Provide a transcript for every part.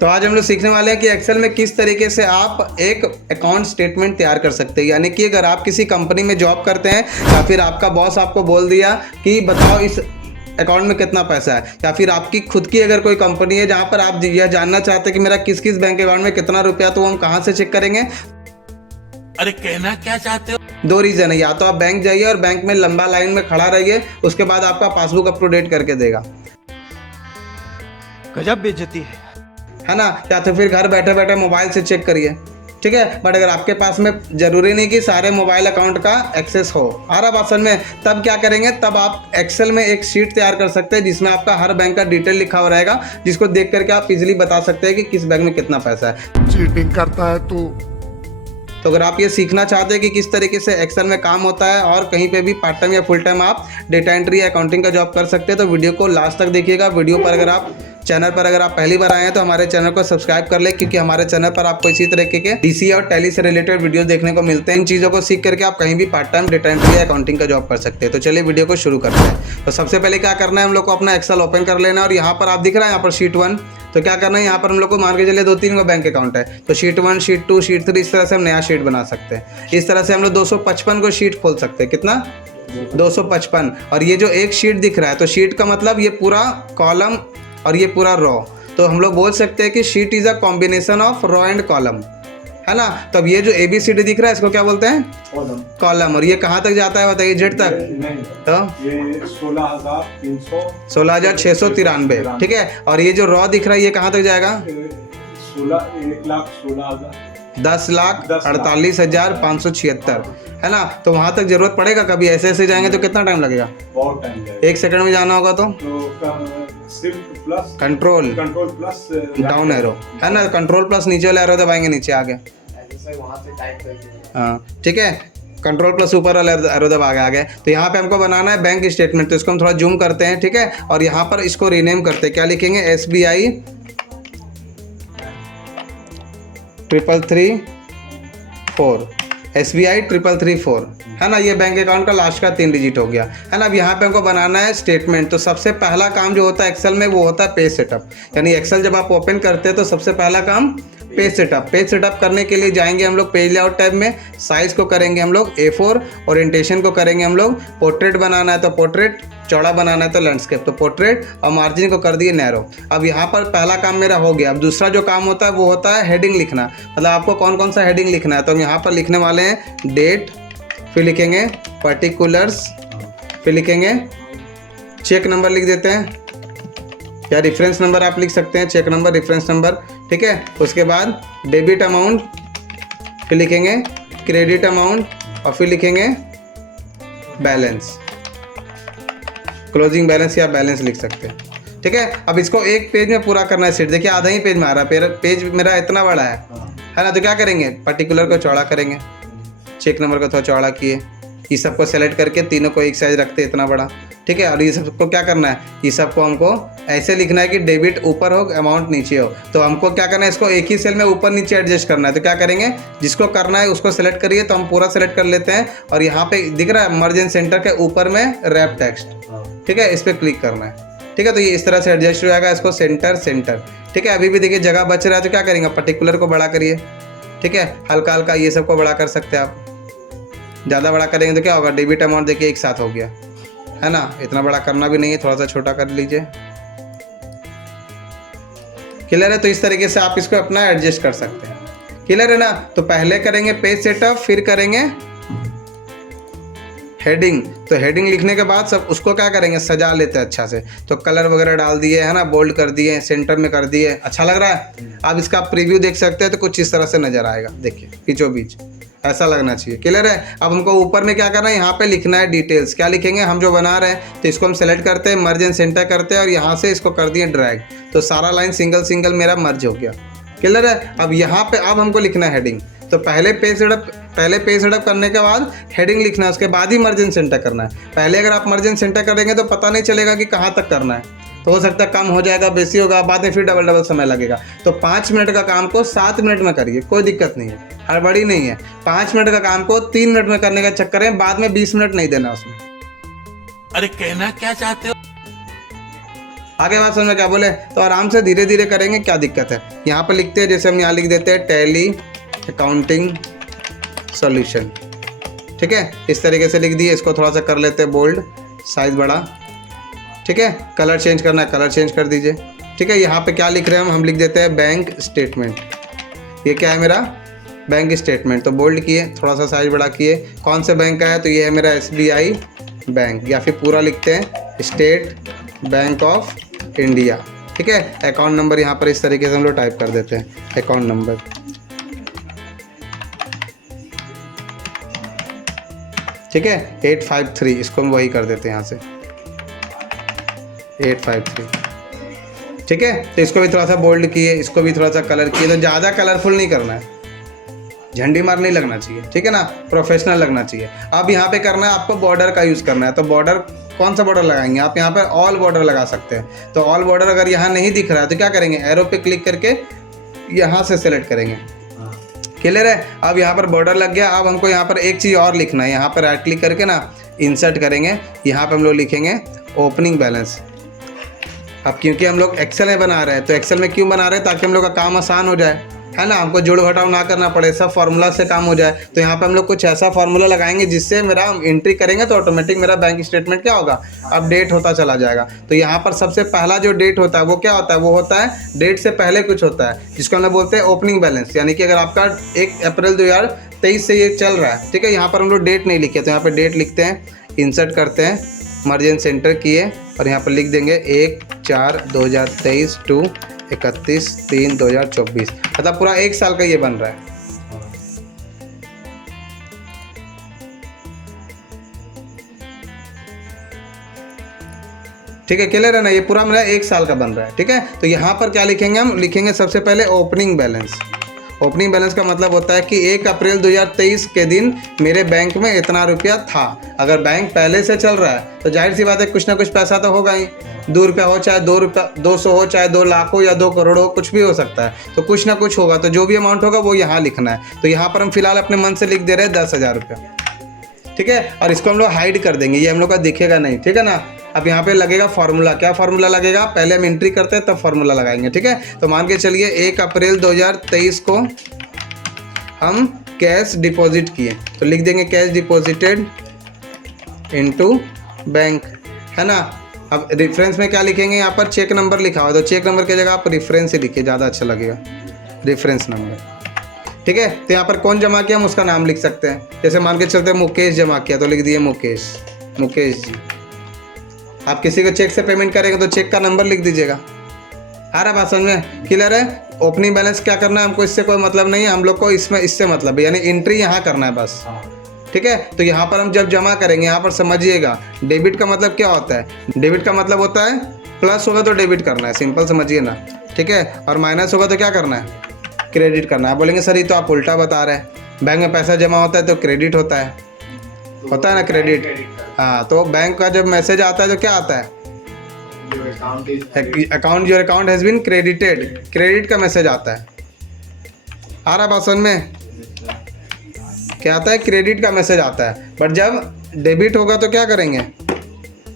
तो आज हम लोग सीखने वाले हैं कि एक्सेल में किस तरीके से आप एक अकाउंट स्टेटमेंट तैयार कर सकते हैं। यानी कि अगर आप किसी कंपनी में जॉब करते हैं या फिर आपका बॉस आपको बोल दिया कि बताओ इस अकाउंट में कितना पैसा है, या फिर आपकी खुद की अगर कोई कंपनी है जहां पर आप यह जानना चाहते हैं कि मेरा किस किस बैंक अकाउंट में कितना रुपया, तो हम कहां से चेक करेंगे? अरे कहना क्या चाहते हो? दो रीजन है, या तो आप बैंक जाइए और बैंक में लंबा लाइन में खड़ा रहिए, उसके बाद आपका पासबुक अप टू डेट करके देगा, गजब बेइज्जती है ना, या तो फिर घर बैठे बैठे मोबाइल से चेक करिए। ठीक है, बट अगर आपके पास में जरूरी नहीं कि सारे मोबाइल अकाउंट का एक्सेस हो, आ रहा बात समझ में, तब क्या करेंगे, तब आप एक्सेल में एक शीट तैयार कर सकते हैं जिसमें आपका हर बैंक का डिटेल लिखा हुआ रहेगा, जिसको देख करके आप इजीली बता सकते हैं कि किस बैंक में कितना पैसा है। चीटिंग करता है तो अगर आप ये सीखना चाहते हैं कि किस तरीके से एक्सेल में काम होता है और कहीं पे भी पार्ट टाइम या फुल टाइम आप डेटा एंट्री या अकाउंटिंग का जॉब कर सकते हैं, तो वीडियो को लास्ट तक देखिएगा। वीडियो पर अगर आप चैनल पर अगर आप पहली बार आए हैं तो हमारे चैनल को सब्सक्राइब कर ले, क्योंकि हमारे चैनल पर आपको इसी तरीके के डीसी और टैली से रिलेटेड वीडियो देखने को मिलते हैं। इन चीज़ों को सीख करके आप कहीं भी पार्ट टाइम डेटा एंट्री या अकाउंटिंग का जॉब कर सकते हैं। तो चलिए वीडियो को शुरू करते हैं। तो सबसे पहले क्या करना है, हम लोग को अपना एक्सेल ओपन कर लेना है और यहाँ पर आप दिख रहा है यहाँ पर शीट 1, तो क्या करना है, यहाँ पर हम लोग को मान के चलिए 2-3 का बैंक अकाउंट है, तो शीट 1, शीट 2, शीट 3, इस तरह से हम नया शीट बना सकते हैं। इस तरह से हम लोग 255 को शीट खोल सकते हैं। कितना? 255। और ये जो एक शीट दिख रहा है, तो शीट का मतलब ये पूरा कॉलम और ये पूरा रॉ, तो हम लोग बोल सकते हैं कि sheet is a combination of raw and column, है ना। तो अब ये जो ABCD दिख रहा है इसको क्या बोलते हैं? कॉलम। और ये कहाँ तक जाता है बताइए, जेड तक? तो ये 16,693, ठीक है। और ये जो रॉ दिख रहा है ये कहाँ तक जाएगा? 10,48,576, है ना। तो वहाँ तक जरूरत पड़ेगा कभी, ऐसे ऐसे जाएंगे तो कितना टाइम लगेगा? बहुत टाइम लगेगा। 1 सेकंड में जाना होगा तो shift plus control plus down arrow, है ना, कंट्रोल प्लस नीचे वाला एरो दबाएंगे, नीचे आ गया। हाँ ठीक है, कंट्रोल प्लस ऊपर वाला एरो दबा के आ गया। तो यहाँ पे हमको बनाना है बैंक स्टेटमेंट, तो इसको हम थोड़ा जूम करते हैं, ठीक है। और यहाँ पर इसको रीनेम करते हैं, क्या लिखेंगे? SBI 3334, SBI 3334, है ना। ये बैंक अकाउंट का लास्ट का 3 डिजिट हो गया, है ना। अब यहाँ पे हमको बनाना है स्टेटमेंट। तो सबसे पहला काम जो होता है एक्सेल में वो होता है पेज सेटअप। यानी एक्सेल जब आप ओपन करते हैं तो सबसे पहला काम पेज सेटअप। पेज सेटअप करने के लिए जाएंगे हम लोग पेज लेआउट टैब में, साइज को करेंगे हम लोग A4, ओरिएंटेशन को करेंगे हम लोग, पोर्ट्रेट बनाना है तो पोर्ट्रेट, चौड़ा बनाना है तो लैंडस्केप, तो पोर्ट्रेट, और मार्जिन को कर दिए नैरो। अब यहाँ पर पहला काम मेरा हो गया। अब दूसरा जो काम होता है वो होता है हेडिंग लिखना, मतलब आपको कौन कौन सा हेडिंग लिखना है। तो हम यहाँ पर लिखने वाले हैं डेट, फिर लिखेंगे पर्टिकुलर्स, फिर लिखेंगे चेक नंबर, लिख देते हैं, या रेफरेंस नंबर आप लिख सकते हैं, चेक नंबर, रेफरेंस नंबर, ठीक है। उसके बाद डेबिट अमाउंट, फिर लिखेंगे क्रेडिट अमाउंट, और फिर लिखेंगे बैलेंस, क्लोजिंग बैलेंस या बैलेंस लिख सकते हैं, ठीक है। अब इसको एक पेज में पूरा करना है सेट। देखिए आधा ही पेज में आ रहा है, पेज मेरा इतना बड़ा है ना। तो क्या करेंगे, पर्टिकुलर को चौड़ा करेंगे, चेक नंबर को थोड़ा चौड़ा किए, ये सबको सेलेक्ट करके तीनों को एक साइज रखते इतना बड़ा, ठीक है। और ये सबको क्या करना है, ये सबको हमको ऐसे लिखना है कि डेबिट ऊपर हो, अमाउंट नीचे हो। तो हमको क्या करना है, इसको एक ही सेल में ऊपर नीचे एडजस्ट करना है। तो क्या करेंगे, जिसको करना है उसको सेलेक्ट करिए, तो हम पूरा सेलेक्ट कर लेते हैं। और यहाँ पे दिख रहा है मर्ज एंड सेंटर के ऊपर में रैप टेक्स्ट, ठीक है, इस पर क्लिक करना है, ठीक है। तो ये इस तरह से एडजस्ट हो जाएगा, इसको सेंटर सेंटर, ठीक है। अभी भी देखिए जगह बच रहा है, तो क्या करेंगे, पर्टिकुलर को बड़ा करिए, ठीक है, हल्का हल्का ये सबको बड़ा कर सकते हैं आप। ज़्यादा बड़ा करेंगे तो क्या होगा, डेबिट अमाउंट देखिए एक साथ हो गया, है ना। इतना बड़ा करना भी नहीं है, थोड़ा सा छोटा कर लीजिए, क्लियर है। तो इस तरीके से आप इसको अपना एडजस्ट कर सकते हैं, क्लियर है ना। तो पहले करेंगे पेज सेटअप, फिर करेंगे हेडिंग। तो हेडिंग लिखने के बाद सब उसको क्या करेंगे, सजा लेते हैं अच्छा से। तो कलर वगैरह डाल दिए, है ना, बोल्ड कर दिए, सेंटर में कर दिए, अच्छा लग रहा है। आप इसका प्रीव्यू देख सकते हैं, तो कुछ इस तरह से नजर आएगा, देखिए बीचों बीच ऐसा लगना चाहिए, क्लियर है। अब हमको ऊपर में क्या करना है, यहाँ पे लिखना है डिटेल्स। क्या लिखेंगे, हम जो बना रहे हैं, तो इसको हम सेलेक्ट करते हैं, मर्ज एंड सेंटर करते हैं, और यहाँ से इसको कर दिए ड्रैग, तो सारा लाइन सिंगल सिंगल मेरा मर्ज हो गया, क्लियर है। अब यहाँ पे अब हमको लिखना है हेडिंग। तो पहले पेज सेटअप करने के बाद हेडिंग लिखना है, उसके बाद ही मर्ज एंड सेंटर करना है। पहले अगर आप मर्ज एंड सेंटर करेंगे तो पता नहीं चलेगा कि कहाँ तक करना है, तो हो सकता है कम हो जाएगा, बेसी होगा, बाद में फिर डबल समय लगेगा। तो 5 मिनट का काम को 7 मिनट में करिए, कोई दिक्कत नहीं है, हड़बड़ी नहीं है। 5 मिनट का काम को 3 मिनट में करने का चक्कर है, बाद में 20 मिनट नहीं देना उसमें। अरे कहना क्या चाहते हो? आगे बात समझ में क्या बोले, तो आराम से धीरे धीरे करेंगे, क्या दिक्कत है। यहाँ पर लिखते हैं, जैसे हम यहाँ लिख देते हैं टैली अकाउंटिंग सॉल्यूशन, ठीक है, इस तरीके से लिख दिए। इसको थोड़ा सा कर लेते हैं बोल्ड, साइज बड़ा, ठीक है। कलर चेंज करना है, कलर चेंज कर दीजिए, ठीक है। यहाँ पे क्या लिख रहे हैं हम लिख देते हैं बैंक स्टेटमेंट। ये क्या है मेरा बैंक स्टेटमेंट, तो बोल्ड किए, थोड़ा सा साइज बड़ा किए। कौन से बैंक का है, तो ये है मेरा SBI बैंक, या फिर पूरा लिखते हैं स्टेट बैंक ऑफ इंडिया, ठीक है। अकाउंट नंबर यहाँ पर इस तरीके से हम लोग टाइप कर देते हैं, अकाउंट नंबर, ठीक है, 853, इसको हम वही कर देते हैं यहाँ से 853, ठीक है। तो इसको भी थोड़ा सा बोल्ड किए, इसको भी थोड़ा सा कलर किए, तो ज़्यादा कलरफुल नहीं करना है, झंडी मार नहीं लगना चाहिए, ठीक है ना, प्रोफेशनल लगना चाहिए। अब यहाँ पे करना है आपको बॉर्डर का यूज़ करना है, तो बॉर्डर कौन सा बॉर्डर लगाएंगे, आप यहाँ पर ऑल बॉर्डर लगा सकते हैं। तो ऑल बॉर्डर अगर यहाँ नहीं दिख रहा है तो क्या करेंगे, एरो पे क्लिक करके यहाँ से सेलेक्ट करेंगे, क्लियर है। अब यहाँ पर बॉर्डर लग गया। अब हमको यहाँ पर एक चीज़ और लिखना है, यहाँ पर राइट क्लिक करके ना इंसर्ट करेंगे, यहाँ पर हम लोग लिखेंगे ओपनिंग बैलेंस। अब क्योंकि हम लोग एक्सेल में बना रहे हैं, तो एक्सेल में क्यों बना रहे हैं, ताकि हम लोग का काम आसान हो जाए, है ना, हमको जोड़ घटाव ना करना पड़े, सब फार्मूला से काम हो जाए। तो यहाँ पे हम लोग कुछ ऐसा फार्मूला लगाएंगे जिससे मेरा एंट्री करेंगे तो ऑटोमेटिक मेरा बैंक स्टेटमेंट क्या होगा, अपडेट होता चला जाएगा। तो यहाँ पर सबसे पहला जो डेट होता है वो क्या होता है, वो होता है डेट से पहले कुछ होता है, जिसको हम लोग बोलते हैं ओपनिंग बैलेंस। यानी कि अगर आपका 1 अप्रैल 2023 से ये चल रहा है, ठीक है, यहाँ पर हम लोग डेट नहीं लिखे, तो यहाँ पर डेट लिखते हैं, इंसर्ट करते हैं, मर्ज सेंटर किए और यहाँ पर लिख देंगे 1/4/2023 टू 31/3/2024, मतलब पूरा 1 साल का ये बन रहा है। ठीक है, क्लियर है ना, ये पूरा मेरा 1 साल का बन रहा है, ठीक है। तो यहाँ पर क्या लिखेंगे, हम लिखेंगे सबसे पहले ओपनिंग बैलेंस। ओपनिंग बैलेंस का मतलब होता है कि 1 अप्रैल 2023 के दिन मेरे बैंक में इतना रुपया था। अगर बैंक पहले से चल रहा है तो जाहिर सी बात है कुछ ना कुछ पैसा तो होगा ही, 2 रुपया हो चाहे 2 रुपया 200 हो चाहे 2 लाख हो या 2 करोड़ हो, कुछ भी हो सकता है, तो कुछ ना कुछ होगा। तो जो भी अमाउंट होगा वो यहाँ लिखना है। तो यहाँ पर हम फिलहाल अपने मन से लिख दे रहे हैं 10,000 रुपया, ठीक है। और इसको हम लोग हाइड कर देंगे, ये हम लोग का दिखेगा नहीं, ठीक है ना। अब यहाँ पे लगेगा फार्मूला, क्या फार्मूला लगेगा, पहले हम एंट्री करते हैं तब फार्मूला लगाएंगे, ठीक है। तो मान के चलिए 1 अप्रैल 2023 को हम कैश डिपॉजिट किए, तो लिख देंगे कैश डिपॉजिटेड इनटू बैंक, है ना। अब रेफरेंस में क्या लिखेंगे, यहाँ पर चेक नंबर लिखा हुआ है, तो चेक नंबर की जगह आप रेफरेंस ही लिखिए, ज़्यादा अच्छा लगेगा, रेफरेंस नंबर, ठीक है। तो यहाँ पर कौन जमा किया हम उसका नाम लिख सकते हैं, जैसे मान के चलते हैं मुकेश जमा किया, तो लिख दिए मुकेश जी। आप किसी को चेक से पेमेंट करेंगे तो चेक का नंबर लिख दीजिएगा। आ रहा बात समझ में, क्लियर है। ओपनिंग बैलेंस क्या करना है हमको, इससे कोई मतलब नहीं है, हम लोग को इसमें इससे मतलब है, यानी एंट्री यहाँ करना है बस, ठीक है। तो यहाँ पर हम जब जमा करेंगे, यहाँ पर समझिएगा डेबिट का मतलब क्या होता है, डेबिट का मतलब होता है प्लस होगा तो डेबिट करना है, सिंपल समझिए ना, ठीक है। और माइनस होगा तो क्या करना है, क्रेडिट करना है। बोलेंगे सर ये तो आप उल्टा बता रहे हैं, बैंक में पैसा जमा होता है तो क्रेडिट होता है ना, क्रेडिट। हाँ, तो बैंक का जब मैसेज आता है तो क्या आता है, account your account has been credited, credit का मैसेज आता है। आ रहा बात समझ में, क्या आता है, क्रेडिट का मैसेज आता है। बट जब डेबिट होगा तो क्या करेंगे,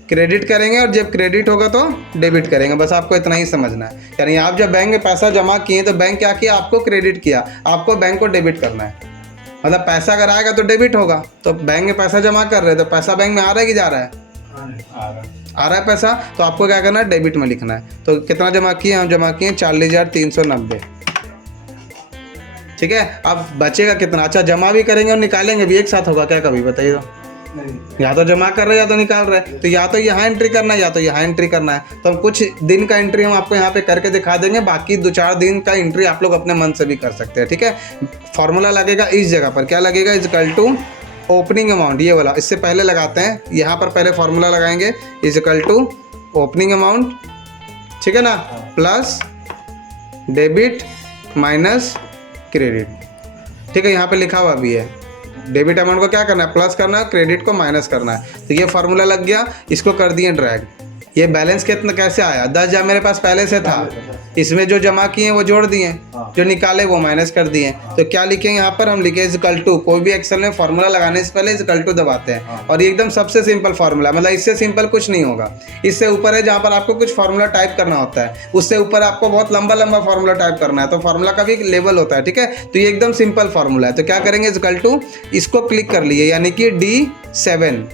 क्रेडिट करेंगे, और जब क्रेडिट होगा तो डेबिट करेंगे, बस आपको इतना ही समझना है। यानी आप जब बैंक में पैसा जमा किए तो बैंक क्या किया, आपको क्रेडिट किया, आपको बैंक को डेबिट करना है। मतलब पैसा अगर आएगा तो डेबिट होगा, तो बैंक में पैसा जमा कर रहे हैं तो पैसा बैंक में आ रहा है कि जा रहा है, आ रहा है पैसा, तो आपको क्या करना है, डेबिट में लिखना है। तो कितना जमा किए, हम जमा किए 40,390, ठीक है। अब बचेगा कितना, अच्छा जमा भी करेंगे और निकालेंगे भी एक साथ होगा क्या, कभी बताइए तो, या तो जमा कर रहे हैं या तो निकाल रहे हैं, तो या तो यहाँ एंट्री करना है या तो यहाँ एंट्री करना है। तो हम कुछ दिन का एंट्री हम आपको यहाँ पे करके दिखा देंगे, बाकी 2-4 दिन का एंट्री आप लोग अपने मन से भी कर सकते हैं, ठीक है। फॉर्मूला लगेगा इस जगह पर, क्या लगेगा, इक्वल टू ओपनिंग अमाउंट, ये वाला, इससे पहले लगाते हैं, यहाँ पर पहले फॉर्मूला लगाएंगे, इक्वल टू ओपनिंग अमाउंट, ठीक है ना, प्लस डेबिट माइनस क्रेडिट, ठीक है। यहाँ पे लिखा हुआ भी है, डेबिट अमाउंट को क्या करना है, प्लस करना है, क्रेडिट को माइनस करना है। तो ये फार्मूला लग गया, इसको कर दिए ड्रैग, ये बैलेंस कितना कैसे आया? 10,000 मेरे पास पहले से था, इसमें जो जमा किए वो जोड़ दिए, जो निकाले वो माइनस कर दिए। तो क्या लिखेंगे यहाँ पर? हम लिखे इक्वल टू, कोई भी एक्सेल में फॉर्मूला लगाने से पहले इक्वल टू दबाते हैं, और ये एकदम सबसे सिंपल फार्मूला, मतलब इससे सिंपल कुछ नहीं होगा। इससे ऊपर है जहाँ पर आपको कुछ फार्मूला टाइप करना होता है, उससे ऊपर आपको बहुत लंबा लंबा फार्मूला टाइप करना है, तो फार्मूला का भी एक लेवल होता है, ठीक है। तो ये एकदम सिंपल फार्मूला है। तो क्या करेंगे? इक्वल टू, इसको क्लिक कर लिए, यानी कि D7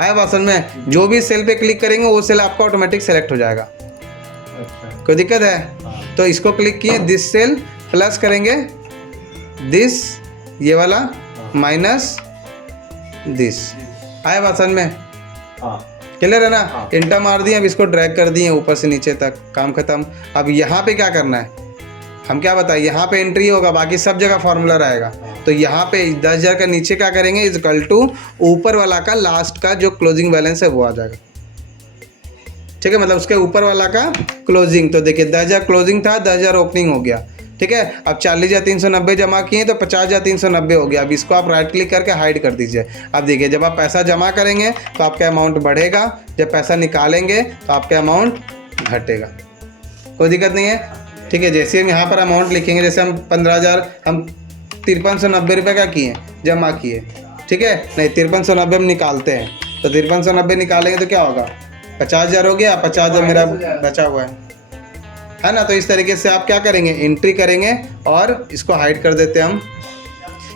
आया वासन में। जो भी सेल पे क्लिक करेंगे वो सेल आपका ऑटोमेटिक सेलेक्ट हो जाएगा। अच्छा। कोई दिक्कत है? तो इसको क्लिक किए, दिस सेल प्लस करेंगे दिस, ये वाला माइनस दिस, आया वासन में। हाँ। क्लियर है ना? इंटर मार दिए, अब इसको ड्रैग कर दिए ऊपर से नीचे तक, काम खत्म। अब यहाँ पे क्या करना है? हम क्या बताएं, यहाँ पे एंट्री होगा, बाकी सब जगह फार्मूला रहेगा। तो यहाँ पे 10,000 का नीचे क्या करेंगे? इक्वल टू ऊपर वाला का लास्ट का जो क्लोजिंग बैलेंस है वो आ जाएगा, ठीक है। मतलब उसके ऊपर वाला का क्लोजिंग। तो देखिए 10,000 क्लोजिंग था, 10,000 ओपनिंग हो गया, ठीक है। अब 40,390 जमा किए तो 50,390 हो गया। अब इसको आप राइट क्लिक करके हाइड कर दीजिए। अब देखिए जब आप पैसा जमा करेंगे तो आपका अमाउंट बढ़ेगा, जब पैसा निकालेंगे तो आपका अमाउंट घटेगा। कोई दिक्कत नहीं है, ठीक है। जैसे हम यहाँ पर अमाउंट लिखेंगे, जैसे हम 15,000, हम 5390 रुपये का किए, जमा किए, ठीक है। नहीं 5390 हम निकालते हैं, तो 5390 निकालेंगे तो क्या होगा? 50,000 हो गया, 50,000 मेरा बचा हुआ है ना। तो इस तरीके से आप क्या करेंगे? एंट्री करेंगे और इसको हाइड कर देते हैं हम।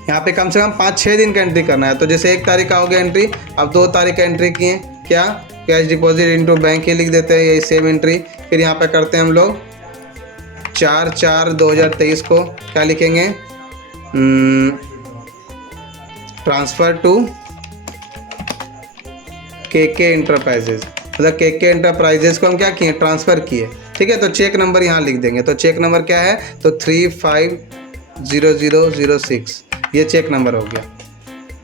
यहाँ पे कम से कम 5-6 दिन का एंट्री करना है। तो जैसे 1 तारीख का हो गया एंट्री, अब 2 तारीख का एंट्री किए, क्या? कैश डिपॉजिट इंटू बैंक ही लिख देते हैं, यही सेम एंट्री। फिर यहाँ पे करते हैं हम लोग 4/4/2023 को क्या लिखेंगे? ट्रांसफ़र टू के इंटरप्राइजेज, मतलब के इंटरप्राइजेज को हम क्या किए? ट्रांसफ़र किए, ठीक है। तो चेक नंबर यहाँ लिख देंगे। तो चेक नंबर क्या है? तो 350006, ये चेक नंबर हो गया।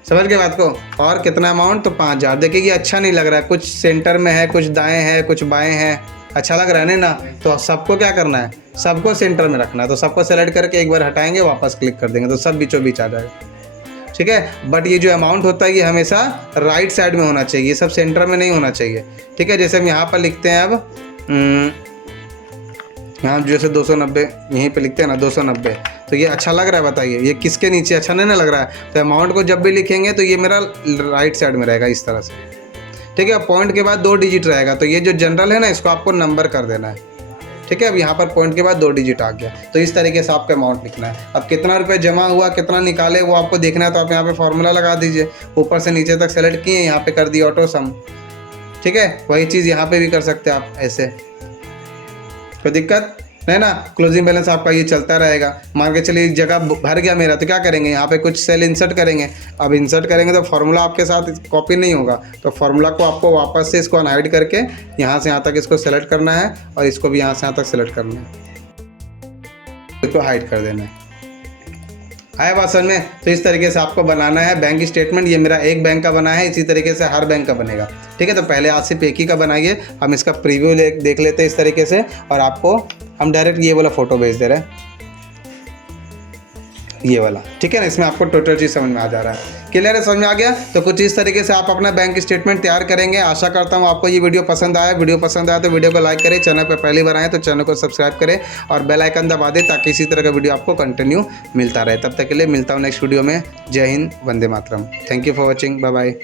समझ गए बात को? और कितना अमाउंट? तो 5,000। देखिए ये अच्छा नहीं लग रहा है, कुछ सेंटर में है, कुछ दाएं है, कुछ बाएं हैं, अच्छा लग रहा है ना। तो सबको क्या करना है? सबको सेंटर में रखना है। तो सबको सेलेक्ट करके एक बार हटाएंगे, वापस क्लिक कर देंगे, तो सब बीचों बीच आ जाएगा, ठीक है। बट ये जो अमाउंट होता है ये हमेशा राइट साइड में होना चाहिए, ये सब सेंटर में नहीं होना चाहिए, ठीक है। जैसे हम यहाँ पर लिखते हैं, अब यहाँ जैसे 290 यहीं पे लिखते हैं ना, 290, तो ये अच्छा लग रहा है? बताइए ये किसके नीचे अच्छा नहीं ना लग रहा है? तो अमाउंट को जब भी लिखेंगे तो ये मेरा राइट साइड में रहेगा इस तरह से, ठीक है। पॉइंट के बाद 2 डिजिट रहेगा, तो ये जो जनरल है ना इसको आपको नंबर कर देना है, ठीक है। अब यहाँ पर पॉइंट के बाद 2 डिजिट आ गया। तो इस तरीके से आपका अमाउंट लिखना है। अब कितना रुपए जमा हुआ, कितना निकाले, वो आपको देखना है। तो आप यहाँ पे फॉर्मूला लगा दीजिए, ऊपर से नीचे तक सेलेक्ट किए, यहाँ पे कर दिए ऑटो सम, ठीक है। वही चीज़ यहाँ पे भी कर सकते हैं आप ऐसे, कोई दिक्कत नहीं ना। क्लोजिंग बैलेंस आपका ये चलता रहेगा। मान के चलिए जगह भर गया मेरा, तो क्या करेंगे? यहाँ पे कुछ सेल इंसर्ट करेंगे। अब इंसर्ट करेंगे तो फार्मूला आपके साथ कॉपी नहीं होगा, तो फार्मूला को आपको वापस से इसको अनहाइड करके यहाँ से यहाँ तक इसको सेलेक्ट करना है, और इसको भी यहाँ से यहाँ तक सेलेक्ट करना है, इसको हाइड कर देना है। आया बात समझ में? तो इस तरीके से आपको बनाना है बैंक स्टेटमेंट। ये मेरा एक बैंक का बना है, इसी तरीके से हर बैंक का बनेगा, ठीक है। तो पहले आज सिर्फ एक ही का बनाइए, हम इसका प्रीव्यू देख लेते हैं इस तरीके से, और आपको हम डायरेक्ट ये वाला फ़ोटो भेज दे रहे हैं, ये वाला, ठीक है ना। इसमें आपको टोटल चीज़ समझ में आ जा रहा है, क्लियर है? समझ में आ गया? तो कुछ इस तरीके से आप अपना बैंक स्टेटमेंट तैयार करेंगे। आशा करता हूँ आपको ये वीडियो पसंद आया। वीडियो पसंद आया तो वीडियो को लाइक करें, चैनल पर पहली बार आए तो चैनल को सब्सक्राइब करें और बेल आइकन दबा दें, ताकि इसी तरह का वीडियो आपको कंटिन्यू मिलता रहे। तब तक के लिए मिलता हूँ नेक्स्ट वीडियो में। जय हिंद, वंदे मातरम। Thank you for watching, bye bye.